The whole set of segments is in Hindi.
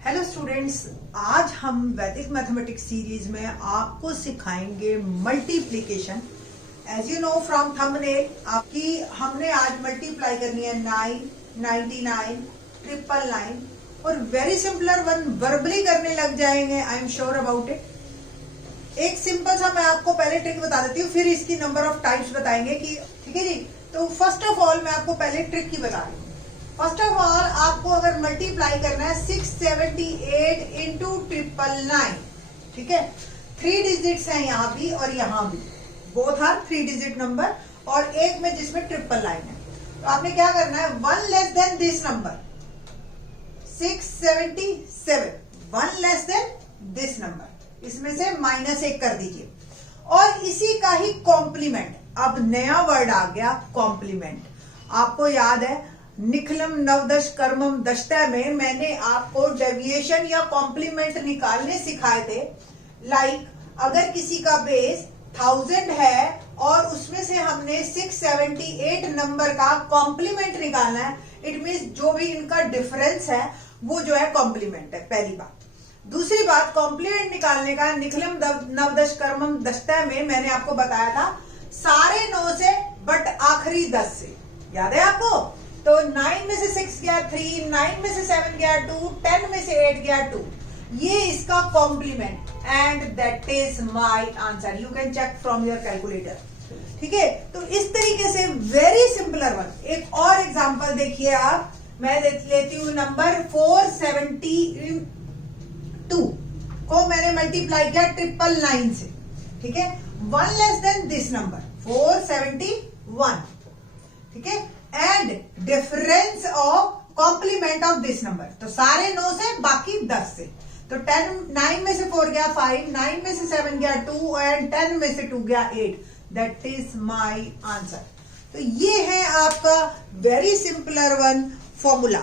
हेलो स्टूडेंट्स, आज हम वैदिक मैथमेटिक्स सीरीज में आपको सिखाएंगे multiplication. As you know from thumbnail आपकी हमने आज मल्टीप्लाई करनी है 9, 99, 999 और वेरी सिंपलर वन वर्बली करने लग जाएंगे। I am sure about it. एक सिंपल सा मैं आपको पहले ट्रिक बता देती हूँ, फिर इसकी नंबर ऑफ टाइप्स बताएंगे कि ठीक है जी। तो फर्स्ट ऑफ ऑल मैं आपको पहले ट्रिक की बता रही हूँ। फर्स्ट ऑफ ऑल आपको अगर मल्टीप्लाई करना है 678 इंटू 999, ठीक है। 3 डिजिट्स हैं यहाँ भी और यहाँ भी, बोथ आर 3 डिजिट नंबर, और एक में जिसमें ट्रिपल लाइन है। तो आपने क्या करना है, 1 less then this number 677, 1 less then this number, इसमें से -1 कर दीजिए और इसी का ही कॉम्प्लीमेंट। अब नया वर्ड आ गया कॉम्प्लीमेंट। आपको याद है निखिलम नवदश कर्मम दशतय में मैंने आपको डेविएशन या कॉम्प्लीमेंट निकालने सिखाए थे। लाइक अगर किसी का बेस 1000 है और उसमें से हमने 678 नंबर का कॉम्प्लीमेंट निकालना है, इट मीन्स जो भी इनका डिफरेंस है वो जो है कॉम्प्लीमेंट है, पहली बात। दूसरी बात, कॉम्प्लीमेंट निकालने का निखिलम नवदश कर्मम दशतय में मैंने आपको बताया था सारे 9 से बट आखिरी 10 से, याद है आपको। तो 9 में से 6 गया 3, 9 में से 7 गया 2, 10 में से 8 गया 2, ये इसका complement and that is my answer. You can check from your calculator, ठीक है। तो इस तरीके से वेरी सिंपलर वन। एक और एग्जांपल देखिए आप, मैं लेती हूँ नंबर 472 को मैंने मल्टीप्लाई किया 999 से, ठीक है। 1 लेस देन दिस नंबर 471, ठीक है, and difference of complement of this number. तो सारे 9 से बाकी 10 से, तो 9 में से 4 गया 5, 9 में से 7 गया 2 एंड 10 में से 2 गया 8। That is my answer. तो ये है आपका वेरी सिंपलर वन फॉर्मूला,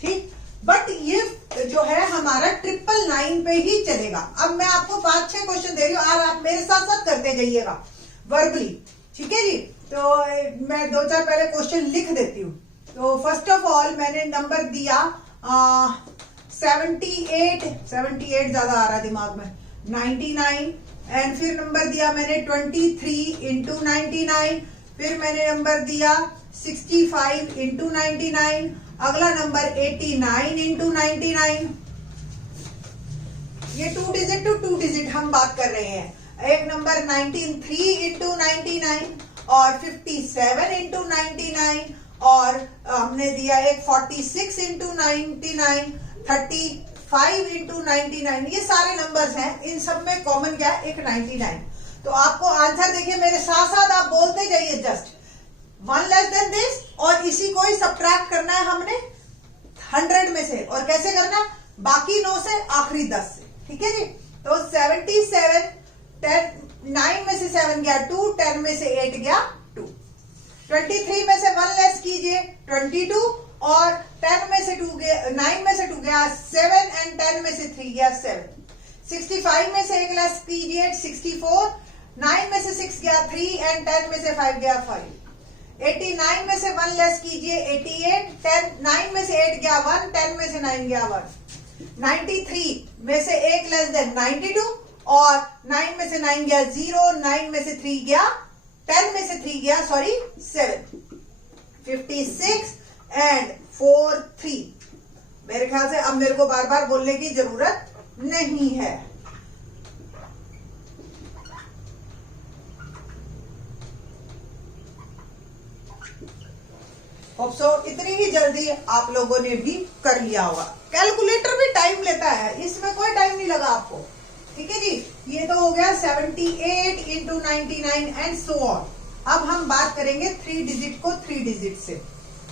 ठीक। बट ये जो है हमारा 999 पे ही चलेगा। अब मैं आपको 5-6 क्वेश्चन दे रही हूँ और आप मेरे साथ साथ करते जाइएगा वर्बली, ठीक है जी। तो मैं 2-4 पहले क्वेश्चन लिख देती हूँ। तो फर्स्ट ऑफ ऑल मैंने नंबर दिया 78 ज्यादा आ रहा है दिमाग में, 99, एंड फिर नंबर दिया मैंने 23 इंटू 99, फिर मैंने नंबर दिया 65 इंटू 99, अगला नंबर 89 इंटू 99। ये 2 डिजिट टू 2 डिजिट हम बात कर रहे हैं। एक नंबर 193 इंटू 99 और 57 इंटू 99, और हमने दिया एक 46 इंटू 99, 35 इंटू 99। ये सारे नंबर्स हैं, इन सब में कॉमन क्या है, एक 99। तो आपको आंसर देखिए, मेरे साथ साथ आप बोलते जाइए जस्ट 1 लेस देन दिस, और इसी को ही सब्ट्रैक्ट करना है हमने 100 में से। और कैसे करना है, बाकी 9 से आखिरी 10 से, ठीक है जी। तो 77, 9 में से 7 गया 2, 10 में से 8 गया 2, 23 में से 1 लेस कीजिए 22, और 10 में से 2 गया, 9 में से 2 गया 7 एंड 10 में से 3 गया 7। 65 में से 1 लेस कीजिए 64, 9 में से 6 गया 3 एंड 10 में से 5 गया 5। 89 में से 1 लेस कीजिए 88, 9 में से 8 गया 1, 10 में से 9 गया 1। 93 में से 1 लेस देन 92, और 9 में से 9 गया 0, 9 में से 3 गया 10 में से 3 गया 7। 56 एंड 4 3। मेरे ख्याल से अब मेरे को बार बार बोलने की जरूरत नहीं है। होप सो इतनी ही जल्दी आप लोगों ने भी कर लिया होगा। कैलकुलेटर भी टाइम लेता है, इसमें कोई टाइम नहीं लगा आपको, ठीक है जी। ये तो हो गया 78 इंटू 99 एंड सो ऑन। अब हम बात करेंगे 3 डिजिट को 3 डिजिट से।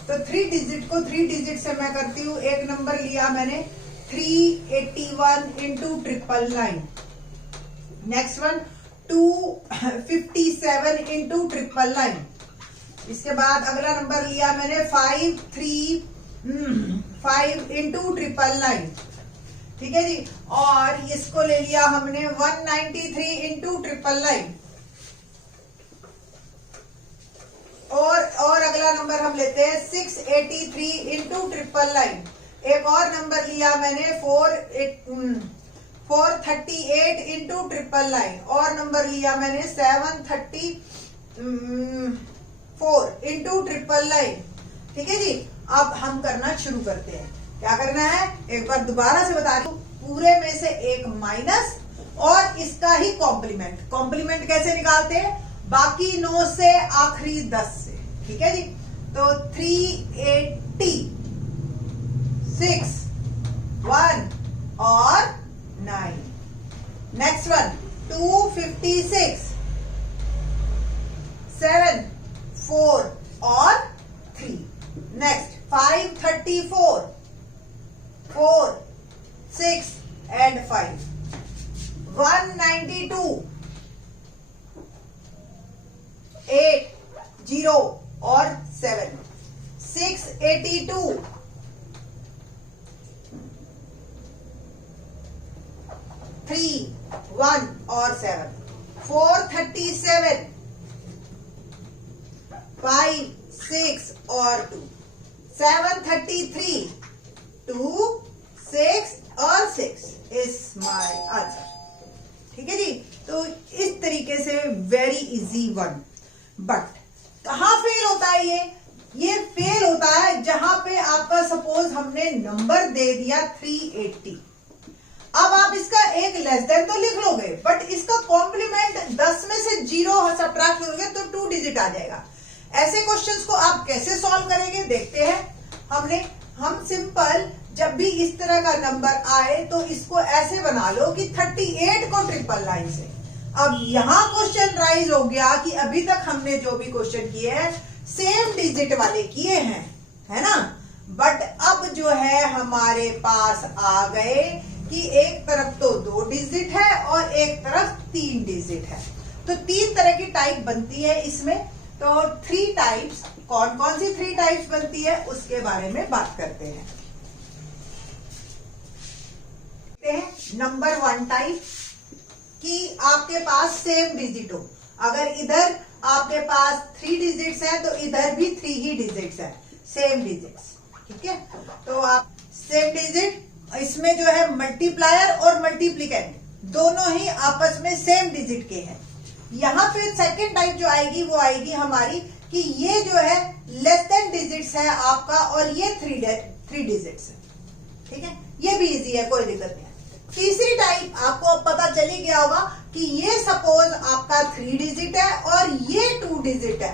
तो 3 डिजिट को 3 डिजिट से मैं करती हूँ। एक नंबर लिया मैंने 381 इंटू 999, नेक्स्ट वन 257 इंटू 999, इसके बाद अगला नंबर लिया मैंने 5 इंटू 999, ठीक है जी। और इसको ले लिया हमने 193 इंटू 999, और अगला नंबर हम लेते हैं 683 इंटू 999। एक और नंबर लिया मैंने 438 इंटू 999 और नंबर लिया मैंने 734 इंटू 999। ठीक है जी। अब हम करना शुरू करते हैं। क्या करना है, एक बार दोबारा से बता रही हूँ, पूरे में से एक माइनस और इसका ही कॉम्प्लीमेंट। कॉम्प्लीमेंट कैसे निकालते हैं, बाकी 9 से आखिरी 10 से। ठीक है जी। तो 380 6 1 और 9। नेक्स्ट वन 256 7 4 और 3। Next 534 4 6 and 5। 192 8 0 और 7। 682 3 1 और 7। 437 5 6 और 2। 733 2 6 और 6 इज माय आंसर। ठीक है जी। तो इस तरीके से वेरी इजी वन। बट कहाँ फेल होता है ये फेल होता है जहां पे आपका सपोज हमने नंबर दे दिया 380। अब आप इसका एक लेस देन तो लिख लोगे, बट इसका कॉम्प्लीमेंट 10 में से 0 सब्ट्रैक्ट करोगे तो 2 डिजिट आ जाएगा। ऐसे क्वेश्चंस को आप कैसे सॉल्व करेंगे देखते हैं। हम सिंपल जब भी इस तरह का नंबर आए तो इसको ऐसे बना लो कि 38 को 999 से। अब यहां क्वेश्चन राइज हो गया कि अभी तक हमने जो भी क्वेश्चन किए हैं सेम डिजिट वाले किए हैं, है ना। बट अब जो है हमारे पास आ गए कि एक तरफ तो 2 डिजिट है और एक तरफ 3 डिजिट है। तो 3 तरह की टाइप बनती है इसमें। तो 3 टाइप्स, कौन कौन सी 3 टाइप्स बनती है उसके बारे में बात करते हैं। नंबर 1 टाइप कि आपके पास सेम डिजिट हो। अगर इधर आपके पास 3 डिजिट्स हैं तो इधर भी 3 ही डिजिट्स हैं, सेम डिजिट्स। ठीक है। तो आप सेम डिजिट, इसमें जो है मल्टीप्लायर और मल्टीप्लिकेंट दोनों ही आपस में सेम डिजिट के हैं। यहाँ पे सेकंड टाइप जो आएगी वो आएगी हमारी कि ये जो है लेस देन डिजिट्स है आपका और ये 3 डिजिट्स है। ठीक है, ये भी इजी है, कोई दिक्कत नहीं है। तीसरी टाइप आपको अब पता चली गया होगा कि ये सपोज आपका 3 डिजिट है और ये 2 डिजिट है,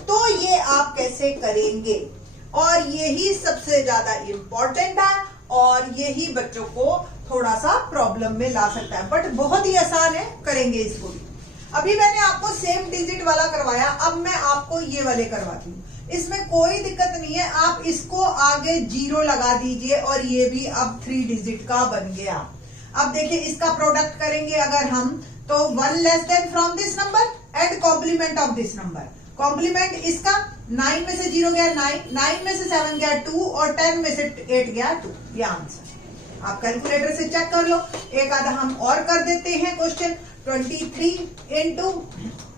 तो ये आप कैसे करेंगे। और यही सबसे ज्यादा इंपॉर्टेंट है और यही बच्चों को थोड़ा सा प्रॉब्लम में ला सकता है, बट बहुत ही आसान है, करेंगे इसको भी। अभी मैंने आपको सेम डिजिट वाला करवाया, अब मैं आपको ये वाले करवाती हूँ। इसमें कोई दिक्कत नहीं है, आप इसको आगे 0 लगा दीजिए और ये भी अब 3 डिजिट का बन गया। अब देखिए इसका प्रोडक्ट करेंगे अगर हम, तो 1 less than from this number and complement of this number. Complement इसका 9 में से 0 गया 9 में से 7 गया 2 और 10 में से 8 गया 2। ये आंसर आप कैलकुलेटर से चेक कर लो। एक आधा हम और कर देते हैं क्वेश्चन। 23 इंटू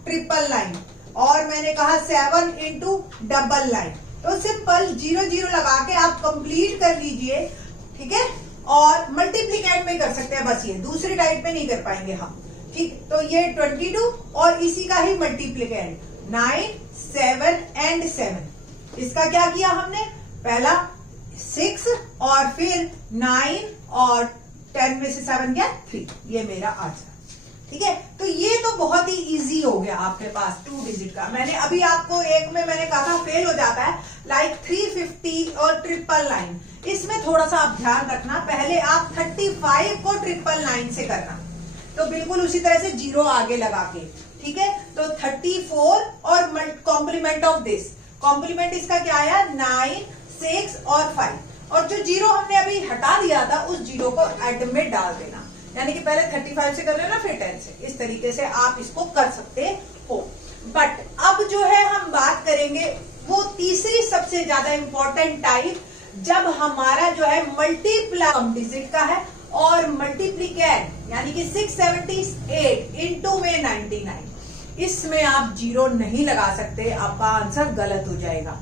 999 और मैंने कहा 7 इंटू 999। तो सिंपल 0 0 लगा के आप कंप्लीट कर लीजिए। ठीक है, और मल्टीप्लिकेट में कर सकते हैं, बस ये दूसरी टाइप में नहीं कर पाएंगे हम। ठीक, तो ये 22 और इसी का ही मल्टीप्लिकेट 9 7 एंड 7। इसका क्या किया हमने, पहला 6 और फिर 9 और 10 में से 7 गया 3। ये मेरा आंसर। ठीक है, तो ये तो बहुत ही इजी हो गया आपके पास 2 डिजिट का। मैंने अभी आपको एक में मैंने कहा था फेल हो जाता है, लाइक 350 और 999। इसमें थोड़ा सा आप ध्यान रखना, पहले आप 35 को 999 से करना, तो बिल्कुल उसी तरह से 0 आगे लगा के। ठीक है, तो 34 और कॉम्प्लीमेंट ऑफ दिस, कॉम्प्लीमेंट इसका क्या आया 9 6 और 5, और जो 0 हमने अभी हटा दिया था उस 0 को एड में डाल देना, यानी कि पहले 35 से कर लेना फिर 10 से। इस तरीके से आप इसको कर सकते हो। बट अब जो है हम बात करेंगे वो तीसरी सबसे ज्यादा इंपॉर्टेंट टाइप, जब हमारा जो है मल्टीप्लाई कम डिजिट का है और मल्टीप्लिकेट यानी कि 678 इंटू में 99, इसमें आप 0 नहीं लगा सकते, आपका आंसर गलत हो जाएगा।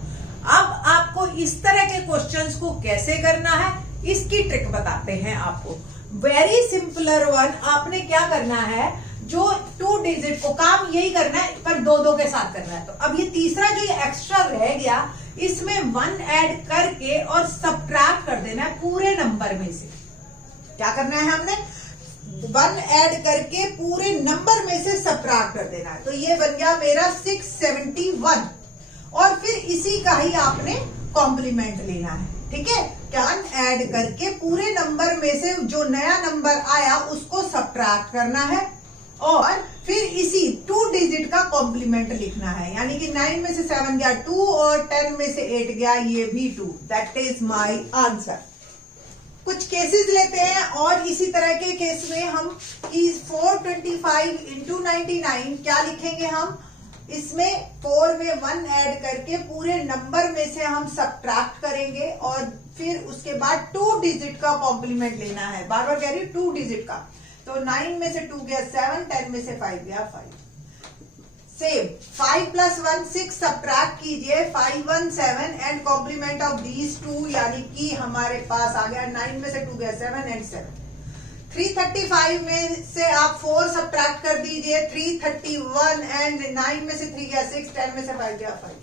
अब आपको इस तरह के क्वेश्चंस को कैसे करना है इसकी ट्रिक बताते हैं आपको। Very simpler one. आपने क्या करना है, जो 2 डिजिट को काम यही करना है पर 2 के साथ करना है। तो अब ये तीसरा जो ये एक्स्ट्रा रह गया, इसमें 1 ऐड करके और सब्ट्रैक्ट कर देना है पूरे नंबर में से। क्या करना है हमने, 1 ऐड करके पूरे नंबर में से सब्ट्रैक्ट कर देना है। तो ये बन गया मेरा 671 और फिर इसी का ही आपने कॉम्प्लीमेंट लेना है। ठीक है, 1 ऐड करके पूरे नंबर में से जो नया नंबर आया उसको सब्ट्रैक्ट करना है और फिर इसी 2 डिजिट का कॉम्प्लीमेंट लिखना है। यानी कि 9 में से 7 गया 2 और 10 में से 8 गया ये भी 2। That is my answer. कुछ केसेस लेते हैं और इसी तरह के केस में हम 425 इंटू 99 क्या लिखेंगे हम, इसमें 4 में 1 ऐड करके पूरे नंबर में से हम सब्ट्रैक्ट करेंगे और फिर उसके बाद 2 डिजिट का कॉम्प्लीमेंट लेना है। बार बार कह रही हूं 2 डिजिट का। तो 9 में से 2 गया 7, 10 में से 5 गया 5। सेम 5 प्लस 1 6 सब्ट्रैक्ट कीजिए, 5 1 7 एंड कॉम्प्लीमेंट ऑफ दीज 2 यानी कि हमारे पास आ गया 9 में से 2 गया 7 एंड 7। 335 में से आप 4 सब्ट्रैक्ट कर दीजिए, 331 एंड 9 में से 3 गया 6, 10 में से 5 गया 5।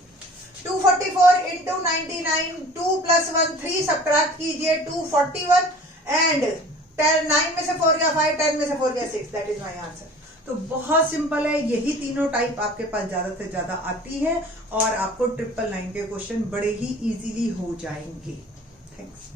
244 इंटू 99, 2 प्लस 1 3 सब्ट्रैक्ट कीजिए, 241 एंड 9 में से 4 गया 5, 10 में से 4 गया 6। That is my answer. तो बहुत सिंपल है, यही तीनों टाइप आपके पास ज्यादा से ज्यादा आती है और आपको 999 के क्वेश्चन बड़े ही इजीली हो जाएंगे। थैंक्स।